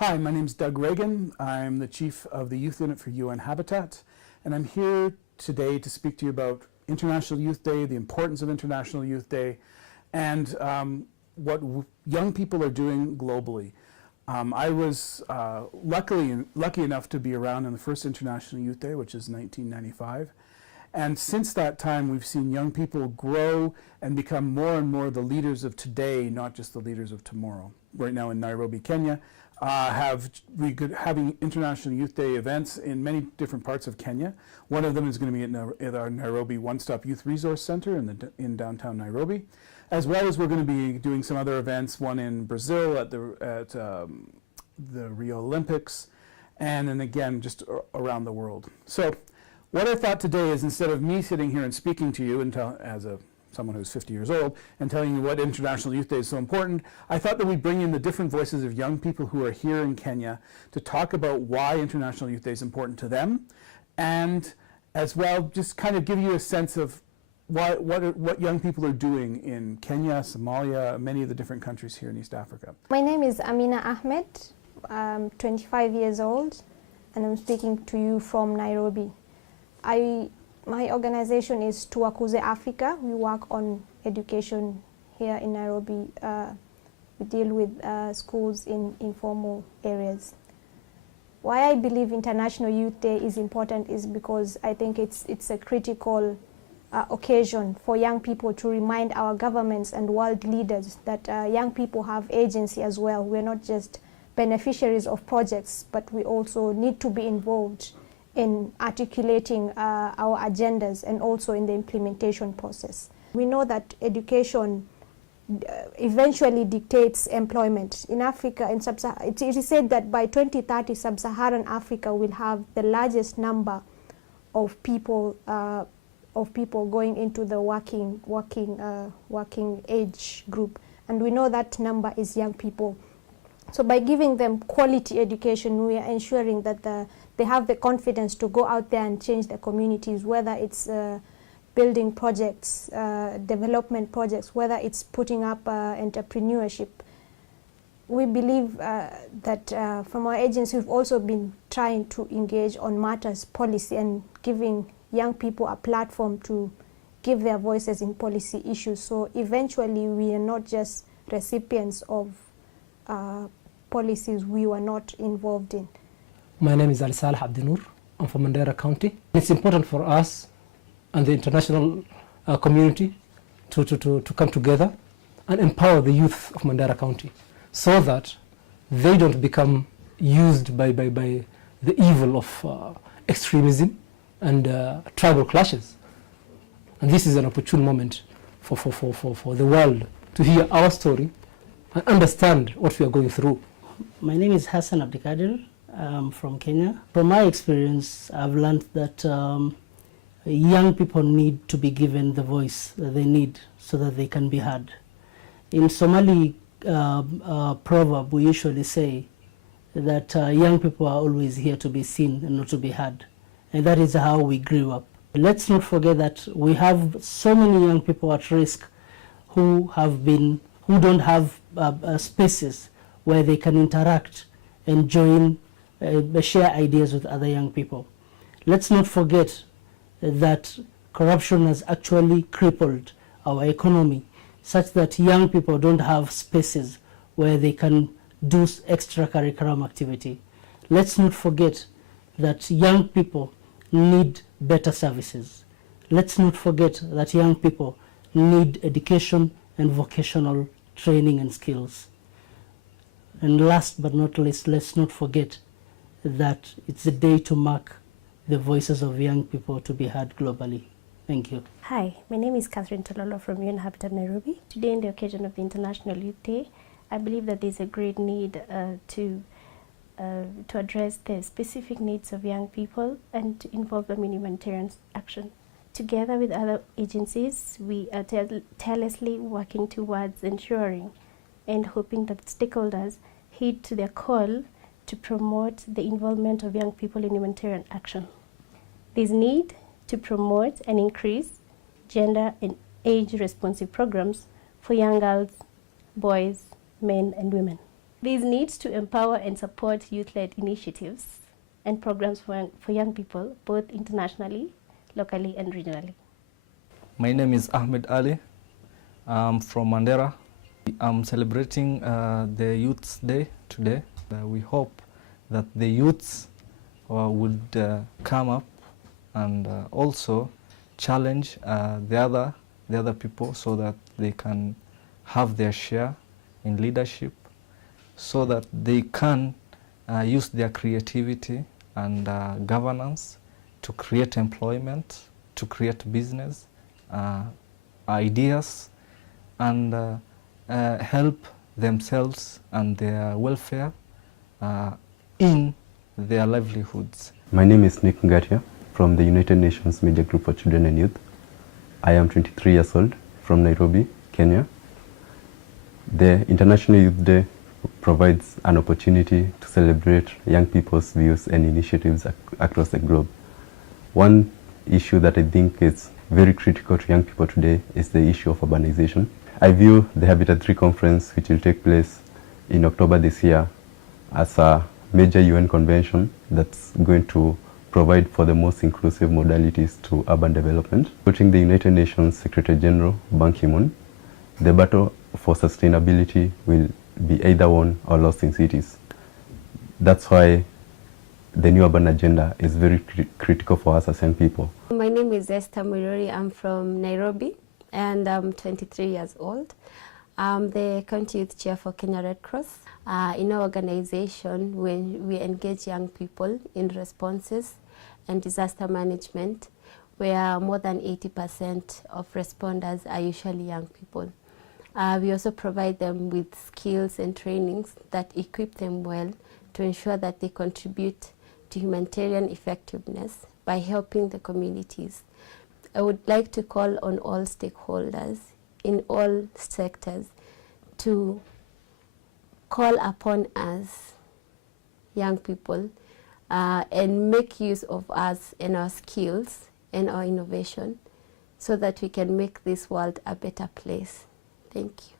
Hi, my name is Doug Reagan. I'm the Chief of the Youth Unit for UN Habitat, and I'm here today to speak to you about International Youth Day, the importance of International Youth Day, and what young people are doing globally. I was lucky enough to be around in the first International Youth Day, which is 1995. And since that time, we've seen young people grow and become more and more the leaders of today, not just the leaders of tomorrow. Right now in Nairobi, Kenya, having International Youth Day events in many different parts of Kenya. One of them is going to be at our Nairobi One-Stop Youth Resource Center in downtown Nairobi, as well as we're going to be doing some other events, one in Brazil at the Rio Olympics, and then again just around the world. So what I thought today is, instead of me sitting here and speaking to you as someone who's 50 years old and telling you what International Youth Day is so important, I thought that we'd bring in the different voices of young people who are here in Kenya to talk about why International Youth Day is important to them, and as well just kind of give you a sense of what young people are doing in Kenya, Somalia, many of the different countries here in East Africa. My name is Amina Ahmed. I'm 25 years old and I'm speaking to you from Nairobi. My organization is Tuwakuze Africa. We work on education here in Nairobi. We deal with schools in informal areas. Why I believe International Youth Day is important is because I think it's a critical occasion for young people to remind our governments and world leaders that young people have agency as well. We're not just beneficiaries of projects, but we also need to be involved in articulating our agendas and also in the implementation process. We know that education eventually dictates employment. In Africa, it is said that by 2030, sub-Saharan Africa will have the largest number of people going into the working age group, and we know that number is young people. So by giving them quality education, we are ensuring that they have the confidence to go out there and change their communities, whether it's building projects, development projects, whether it's putting up entrepreneurship. We believe that from our agency, we've also been trying to engage on matters policy and giving young people a platform to give their voices in policy issues. So eventually we are not just recipients of policies we were not involved in. My name is Ali Saleh Abdinur. I'm from Mandera County. It's important for us and the international community to come together and empower the youth of Mandera County so that they don't become used by the evil of extremism and tribal clashes. And this is an opportune moment for the world to hear our story and understand what we are going through. My name is Hassan Abdikadir. I'm from Kenya. From my experience, I've learned that young people need to be given the voice that they need so that they can be heard. In Somali proverb, we usually say that young people are always here to be seen and not to be heard. And that is how we grew up. Let's not forget that we have so many young people at risk who don't have spaces where they can interact and join, share ideas with other young people. Let's not forget that corruption has actually crippled our economy such that young people don't have spaces where they can do extracurricular activity. Let's not forget that young people need better services. Let's not forget that young people need education and vocational training and skills. And last but not least, let's not forget that it's a day to mark the voices of young people to be heard globally. Thank you. Hi, my name is Catherine Tololo from UN Habitat Nairobi. Today, on the occasion of the International Youth Day, I believe that there's a great need to address the specific needs of young people and to involve them in humanitarian action. Together with other agencies, we are tirelessly working towards ensuring and hoping that stakeholders heed to their call to promote the involvement of young people in humanitarian action. There's need to promote and increase gender and age-responsive programs for young girls, boys, men, and women. There is need to empower and support youth-led initiatives and programs for young people, both internationally, locally, and regionally. My name is Ahmed Ali. I'm from Mandera. I'm celebrating the Youth's Day today. We hope that the youths would come up and also challenge the other people so that they can have their share in leadership, so that they can use their creativity and governance to create employment, to create business, ideas, and help themselves and their welfare in their livelihoods. My name is Nick Ngatia from the United Nations Media Group for Children and Youth. I am 23 years old from Nairobi, Kenya. The International Youth Day provides an opportunity to celebrate young people's views and initiatives across the globe. One issue that I think is very critical to young people today is the issue of urbanization. I view the Habitat 3 conference, which will take place in October this year, as a major UN convention that's going to provide for the most inclusive modalities to urban development. Quoting the United Nations Secretary General Ban Ki-moon, the battle for sustainability will be either won or lost in cities. That's why the new urban agenda is very critical for us as young people. My name is Esther Mwiruri. I'm from Nairobi and I'm 23 years old. I'm the County Youth Chair for Kenya Red Cross. In our organization, we engage young people in responses and disaster management, where more than 80% of responders are usually young people. We also provide them with skills and trainings that equip them well to ensure that they contribute to humanitarian effectiveness by helping the communities. I would like to call on all stakeholders in all sectors to call upon us, young people, and make use of us and our skills and our innovation so that we can make this world a better place. Thank you.